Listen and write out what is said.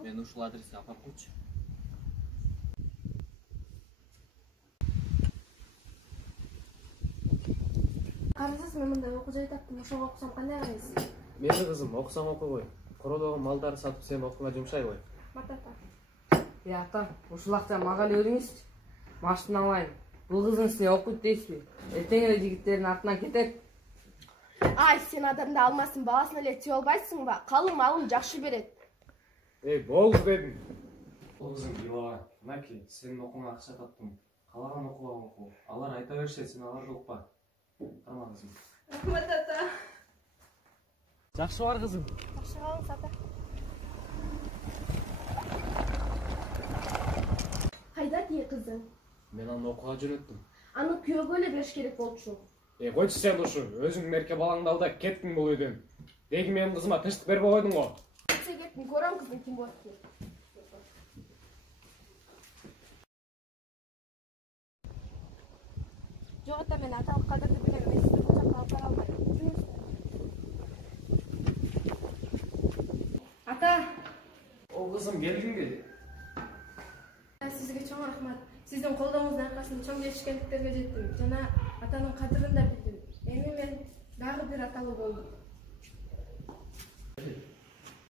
Мени ушул адреске апарып койчу. Карасыз, мен мындай окуу жай таптым. Ошого окусам кандай карайсыз? Мени кызым, окусаң окуй. Кородогон малдарды сатып сен окууга жумшай кой. Матата. Ата, ушул акча мага эле бериңизчи. Машина алайын. Бул кызыңыз окуйт дейсизби? Эртең эле жигиттердин артынан кетет. Ай, сен адамды алмасын, баласын эле тие албайсыңбы? Калың малын жакшы берет. Болду дедим. Бул кызым илабай. Мынакей, сенин окууңа акча таптым. Калаган окууга оку. Алар айта беришет, сен аларды укпа. Тарма кызым. Рахмат, ата. Жакшы бар кызым. Жакшы калыңыз, ата. Кайда тие кызың? Мен аны окууга жөнөттүм. Аны күйөөгө эле бериш керек болчу. Койчу сен ушу, өзүңдүн эрке балаңды ал да кеттиң бул үйдөн. Деги менин кызыма тынчтык бербей койдуң го. Кетсе кеттим, көрөм кыздың ким болот деп. Жок, ата, мен аталык кадырды билем, мен сизди бул жакка алып бара албайм. Ата, О кызым, келдиңби? сизге чоң рахмат. Сиздин колдооңуздун аркасында чоң жетишкендиктерге жеттим. Жана атанын кадырын да билдим. Эми мен дагы бир аталуу болдум.